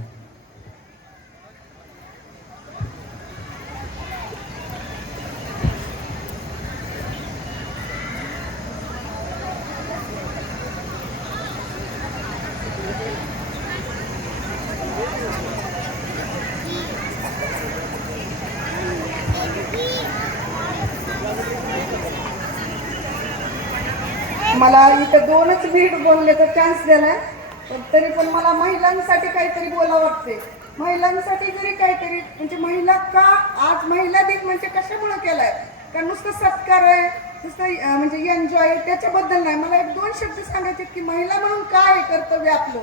मला इथं 2च मिनिट बोलण्याचा चान्स दिलाय, पण तरी पण मला महिलांसाठी काहीतरी बोलावं वाटते. महिलांसाठी जरी काहीतरी म्हणजे महिला का आज महिला दिन म्हणजे कशामुळे केलाय का नुसतं सत्कार आहे, नुसतं म्हणजे एन्जॉय आहे त्याच्याबद्दल नाही. मला 1-2 शब्द सांगायचे की महिला म्हणून काय आहे कर्तव्य आपलं.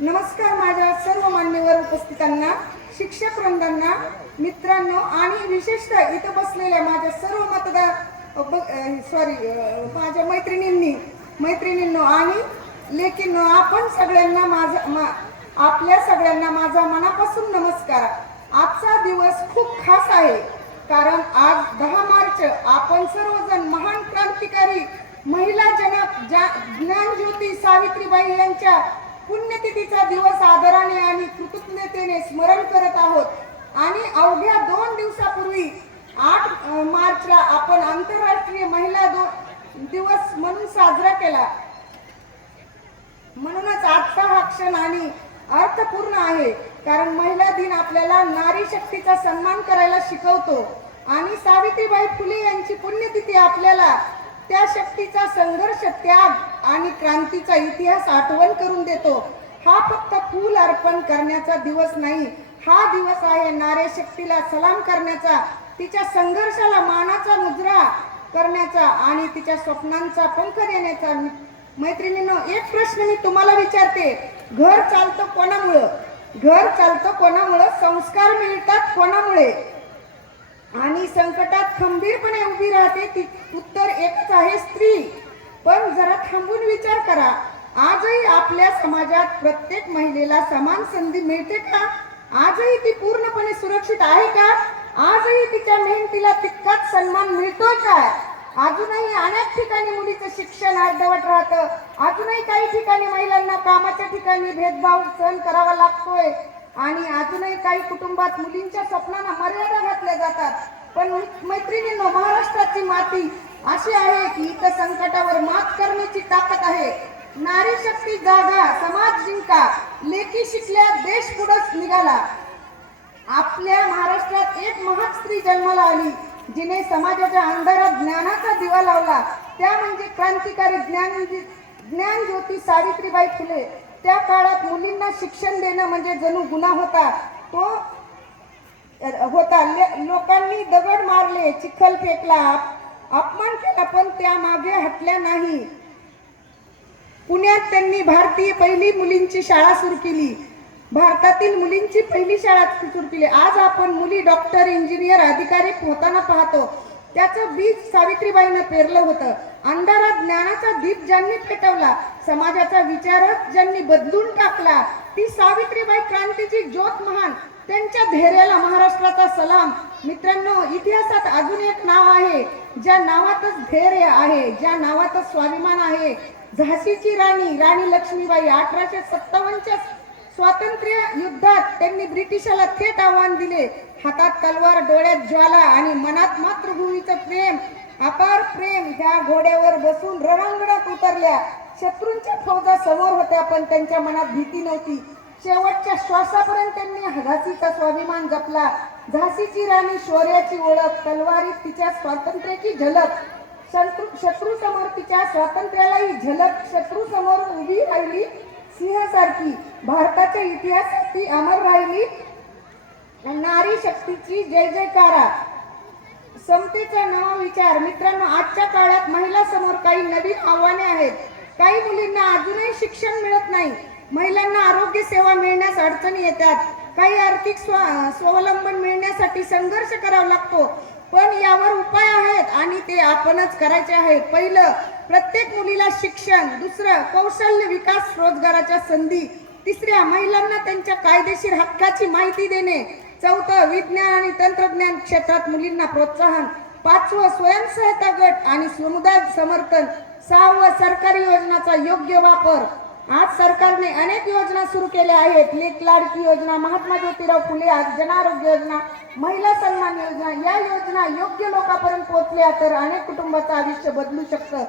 नमस्कार माझ्या सर्व मान्यवर उपस्थितांना, शिक्षक वृंदांना, मित्रांनो आणि विशेषतः इथं बसलेल्या माझ्या सर्व माझ्या मैत्रिणींनो आणि लेकींनो, आपण सगळ्यांना आपल्या सगळ्यांना माझा मनापासून नमस्कार. आजचा दिवस खूप खास आहे कारण आज 10 मार्च आपण सर्वजण महान क्रांतिकारी महिला जनक ज्ञानज्योती सावित्रीबाई यांच्या पुण्यतिथीचा दिवस आदराने आणि कृतज्ञतेने स्मरण करत आहोत. आणि अवघ्या 2 दिवसापूर्वी 8 मार्चला आपण आंतरराष्ट्रीय महिला दिवस म्हणून साजरा केला. म्हणूनच आजचा हा क्षण आणि अर्थपूर्ण आहे कारण महिला दिन आपल्याला नारी शक्तीचा सन्मान करायला शिकवतो आणि सावित्रीबाई फुले यांची पुण्यतिथी आपल्याला त्या शक्तीचा संघर्ष, त्याग आणि क्रांतीचा इतिहास आठवण करून देतो. हा फक्त फूल अर्पण करण्याचा दिवस नाही, हा दिवस आहे नारी शक्तीला सलाम करण्याचा, तिच्या संघर्षाला मानाचा मुजरा करण्याचा आणि तिच्या स्वप्नांचा पंख देण्याचा. मैत्रिणींनो, एक प्रश्न मी तुम्हाला विचारते, घर चालतं कोणामुळं? घर चालतं कोणामुळं? संस्कार मिळतात कोणामुळे? आणि संकटात खंबीरपणे उभी राहते ती उत्तर एकच आहे, स्त्री. पण जरा थांबून विचार करा, आजही आपल्या समाजात प्रत्येक महिलेला समान संधी मिळते का? आजही ती पूर्णपणे सुरक्षित आहे का? आजही तिच्या मेहनतीला तितकाच सन्मान मिळतोय का? अजूनही अनेक ठिकाणी मुलीचं शिक्षण अर्धवट राहतं. अजूनही काही ठिकाणी महिलांना कामाच्या ठिकाणी भेदभाव सहन करावा लागतोय आणि अजूनही काही कुटुंबात मुलींच्या स्वप्नांना मर्यादा घातल्या जातात. पण मैत्रिणींनो, महाराष्ट्राची माती अशी आहे की इथं संकटावर मात करण्याची ताकद आहे. नारी शक्ती जागा, समाज जिंका, लेकी शिकल्या देश पुढे निघाला. आपल्या महाराष्ट्रात एक महान स्त्री जन्माला आली जिने समाजाच्या अंधारात ज्ञानाचा दिवा लावला. त्या म्हणजे क्रांतिकारी ज्ञानज्योती सावित्रीबाई फुले. त्या काळात मुलींना शिक्षण देणं म्हणजे जणू गुन्हा होता. लोकांनी दगड मारले, चिखल फेकला, अपमान केला, पण त्या मागे हटल्या नाही. पुण्यात त्यांनी भारतीय पहिली मुलींची शाळा सुरू केली. भारतातील मुलींची पहिली शाळा सुरू केली. आज आपण मुली डॉक्टर, इंजिनियर, अधिकारी होताना पाहतो. त्याचं बीज सावित्रीबाईंना पेरलं होतं. अंधारात ज्ञानाचा दीप ज्यांनी पेटवला, समाजाचा विचारच ज्यांनी बदलून टाकला, ती सावित्रीबाई क्रांतीची ज्योत महान. त्यांच्या धैर्याला महाराष्ट्राचा सलाम. मित्रांनो, इतिहासात अजून एक नाव आहे ज्या नावातच धैर्य आहे, ज्या नावातच स्वाभिमान आहे. झाशीची राणी लक्ष्मीबाई 1857च्या स्वातंत्र्य युद्धात त्यांनी ब्रिटिशाला थेट आव्हान दिले. हातात तलवार, डोळ्यात ज्वाला आणि मनात मातृभूमीचं प्रेम, अपार प्रेम. ह्या घोड्यावर बसून रणांगणात उतरल्या. शत्रूंच्या फौजा समोर होत्या पण त्यांच्या मनात भीती नव्हती. शेवटच्या श्वासापर्यंत त्यांनी झाशीचा स्वाभिमान जपला. झाशीची राणी शौर्याची ओळख, तलवारीत तिच्या स्वातंत्र्याची झलक. शत्रू समोर तिच्या स्वातंत्र्यालाही झलक. शत्रू समोर उभी राहिली सिंहासारखी. भारताच्या इतिहासात ती अमर राहिली. नारी शक्तीची जय जयकारा. समतेचा नवा विचार. मित्रांनो, आजच्या काळात महिला समोर काही नवीन आव्हाने आहेत. काही मुलींना अजूनही शिक्षण मिळत नाही. महिलांना आरोग्य सेवा मिळण्यास अडचणी येतात. काही आर्थिक स्वावलंबन मिळण्यासाठी संघर्ष करावा लागतो. पण यावर उपाय आहेत आणि ते आपणच करायचे आहेत. पहिलं, प्रत्येक मुलीला शिक्षण. दुसरं, कौशल्य विकास, रोजगाराच्या संधी. तिसऱ्या, महिलांना त्यांच्या कायदेशीर हक्काची माहिती देणे. चौथं, विज्ञान आणि तंत्रज्ञान क्षेत्रात मुलींना प्रोत्साहन. पाचवं, स्वयंसहायता गट आणि समुदाय समर्थन. सहावं, सरकारी योजनाचा योग्य वापर. आज सरकारने अनेक योजना सुरू केल्या आहेत. लेक लाडकी योजना, महात्मा ज्योतिराव फुले जनआरोग्य योजना, महिला सन्मान योजना. या योजना योग्य लोकांपर्यंत पोहोचल्या तर अनेक कुटुंबाचं आयुष्य बदलू शकतं.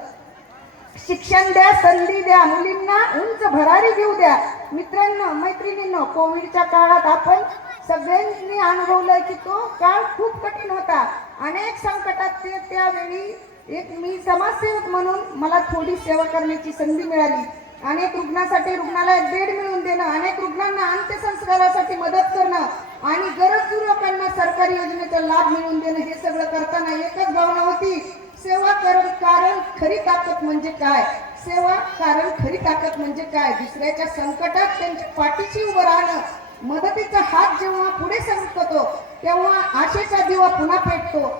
शिक्षण द्या, संधी द्या, मुलींना उंच भरारी घेऊ द्या. मित्रांनो, मैत्रिणींनो, कोविडच्या काळात आपण सगळ्यांनी अनुभवलं की तो काळ खूप कठीण होता. अनेक संकटात त्यावेळी मी समाजसेवक म्हणून मला थोडी सेवा करण्याची संधी मिळाली. अनेक रुग्णासाठी रुग्णालयात बेड मिळवून देणं, अनेक रुग्णांना अंत्यसंस्कारासाठी मदत करणं आणि गरजू लोकांना सरकारी योजनेचा लाभ मिळवून देणं, हे सगळं करताना एकच भावना होती, सेवा कारण खरी ताकद म्हणजे काय. सेवा कारण खरी ताकद म्हणजे काय. दुसऱ्याच्या संकटात त्यांच्या पाठीशी उभं राहणं. मदतीचा हात जेव्हा पुढे सरकतो तेव्हा आशेचा दिवा पुन्हा पेटतो.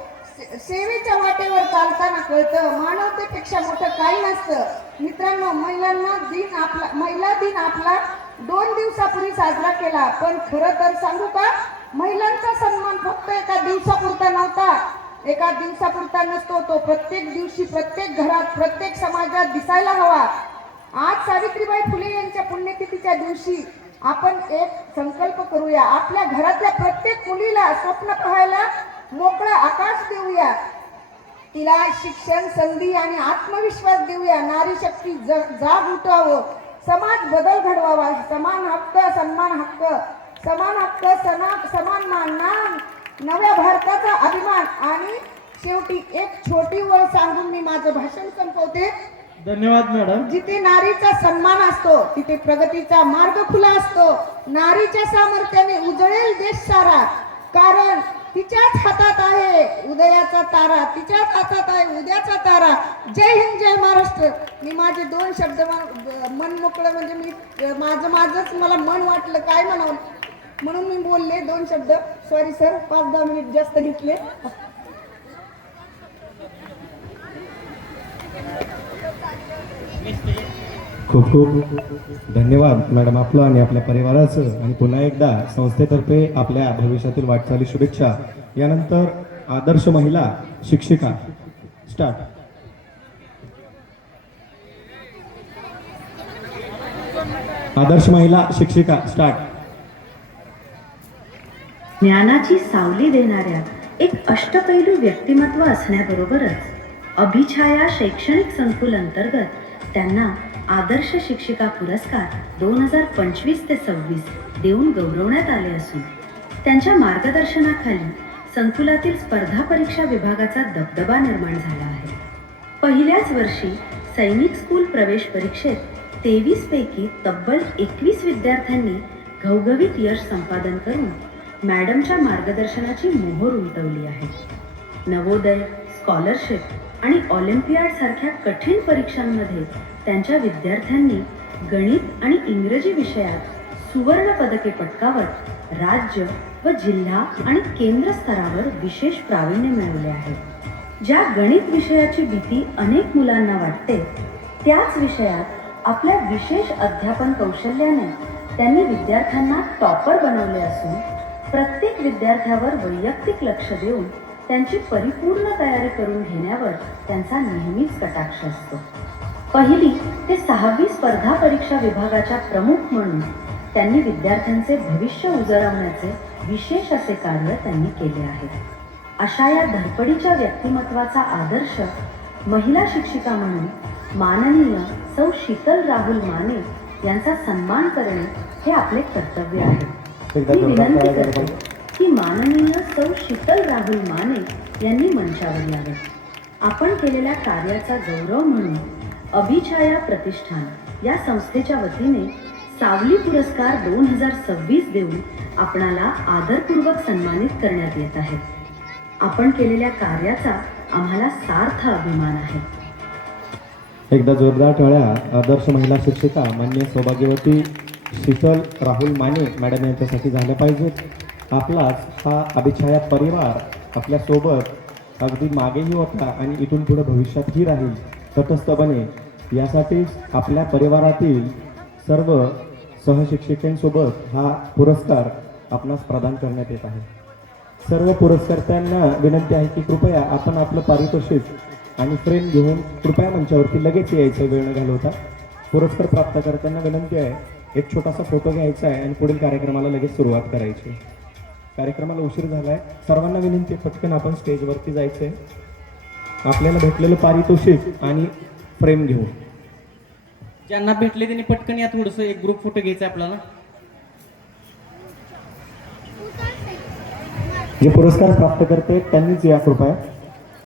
सेवेच्या वाटेवर चालताना कळतं मानवतेपेक्षा मोठं काही नसतं. मित्रांनो, महिला दिन आपला 2 दिवसापूर्वी साजरा केला. पण खरं तर सांगू का, महिलांचा सन्मान फक्त एका दिवसापुरता नव्हता, एका दिवसापुरता नसतो. तो प्रत्येक दिवशी, प्रत्येक घरात, प्रत्येक समाजात दिसायला हवा. आज सावित्रीबाई फुले यांच्या पुण्यतिथीच्या दिवशी आपण एक संकल्प करूया. आपल्या घरातल्या प्रत्येक मुलीला स्वप्न पाहायला मोकळं आकाश देऊया. तिला शिक्षण, संधी आणि आत्मविश्वास देऊया. नारी शक्ती जाग उठावं. समाज बदल घडवावा. समान हक्क, सन्मान हक्क, समान हक्क, समान मान, नव्या भारताचा अभिमान. आणि शेवटी एक छोटी ओळ सांगून मी माझं भाषण संपवते. धन्यवाद मॅडम. जिथे नारीचा सन्मान असतो तिथे प्रगतीचा मार्ग खुला असतो. नारीच्या सामर्थ्याने उजळेल देश सारा. कारण तिच्याच हातात आहे उदयाचा तारा, तिच्याच हातात आहे उद्याचा तारा. जय हिंद, जय महाराष्ट्र. मी माझे 2 शब्द मन मोकळं, म्हणजे मी माझंच मला मन वाटलं काय म्हणावं म्हणून मी बोलले 2 शब्द. सॉरी सर, 5-10 मिनिट जास्त घेतले. खूप खूप धन्यवाद मॅडम, आपलं आणि आपल्या परिवाराचं. आणि पुन्हा एकदा संस्थेतर्फे आपल्या भविष्यातील वाटचाली शुभेच्छा. यानंतर आदर्श महिला शिक्षिका स्टार्ट. आदर्श महिला शिक्षिका स्टार्ट. ज्ञानाची सावली देणाऱ्या एक अष्टपैलू व्यक्तिमत्व असण्याबरोबरच अभिछाया शैक्षणिक संकुल अंतर्गत त्यांना आदर्श शिक्षिका पुरस्कार 2025 ते 26 देऊन गौरवण्यात आले असून त्यांच्या मार्गदर्शनाखाली संकुलातील स्पर्धा परीक्षा विभागाचा दबदबा निर्माण झाला आहे. पहिल्याच वर्षी सैनिक स्कूल प्रवेश परीक्षेत 23 पैकी तब्बल 21 विद्यार्थ्यांनी घवघवीत यश संपादन करून मॅडमच्या मार्गदर्शनाची मोहोर उमटवली आहे. नवोदय, स्कॉलरशिप आणि ऑलिम्पियाड सारख्या कठीण परीक्षांमध्ये त्यांच्या विद्यार्थ्यांनी गणित आणि इंग्रजी विषयात सुवर्ण पदके पटकावत राज्य व जिल्हा आणि केंद्र स्तरावर विशेष प्रावीण्य मिळवले आहे. ज्या गणित विषयाची भीती अनेक मुलांना वाटते, त्याच विषयात आपल्या विशेष अध्यापन कौशल्याने त्यांनी विद्यार्थ्यांना टॉपर बनवले असून प्रत्येक विद्यार्थ्यावर वैयक्तिक लक्ष देऊन त्यांची परिपूर्ण तयारी करून घेण्यावर त्यांचा नेहमीच कटाक्ष असतो. 1ली ते 6वी स्पर्धा परीक्षा विभागाच्या प्रमुख म्हणून त्यांनी विद्यार्थ्यांचे भविष्य उजळवण्याचे विशेष असे कार्य त्यांनी केले आहे. अशा या धडपडीच्या व्यक्तिमत्वाचा आदर्श महिला शिक्षिका म्हणून माननीय सौ शीतल राहुल माने यांचा सन्मान करणे हे आपले कर्तव्य आहे. मी विनंती करते की माननीय सौ शीतल राहुल माने यांनी मंचावर यावे. आपण केलेल्या कार्याचा गौरव म्हणून अभिछाया प्रतिष्ठान या संस्थेच्या वतीने सावली पुरस्कार 2026 देऊन आपणाला आदरपूर्वक सन्मानित करण्यात येत आहे. आपण केलेल्या कार्याचा आम्हाला सार्थ अभिमान आहे. एकदा जोरदार टाळ्या आदर्श महिला शिक्षिका मान्य सौभाग्यवती शीतल राहुल माने मॅडम यांच्यासाठी झाल्या पाहिजेत. आपलाच हा अभिछाया परिवार आपल्यासोबत अगदी मागेही होता आणि इथून पुढे भविष्यातही राहील तटस्थपणे. यासाठीच आपल्या परिवारातील सर्व सहशिक्षिकेंसोबत हा पुरस्कार आपणास प्रदान करण्यात येत आहे. सर्व पुरस्कर्त्यांना विनंती आहे की कृपया आपण आपलं पारितोषिक आणि फ्रेम घेऊन कृपया मंचावरती लगेच यायचं, वेळ न घालवता. पुरस्कार प्राप्तकर्त्यांना विनंती आहे, एक छोटासा फोटो घ्यायचा आहे आणि पुढील कार्यक्रमाला लगेच सुरुवात करायची. कार्यक्रमाला उशीर झाला आहे, सर्वांना विनंती आहे पटकन आपण स्टेजवरती जायचं आहे. आपल्याला भेटलेलं पारितोषिक आणि फ्रेम घेऊन. ज्यांना भेटले त्यांनी पटकन या, थोडंसं एक ग्रुप फोटो घ्यायचा आहे आपल्याला. जे पुरस्कार प्राप्त करते त्यांनीच या कृपया.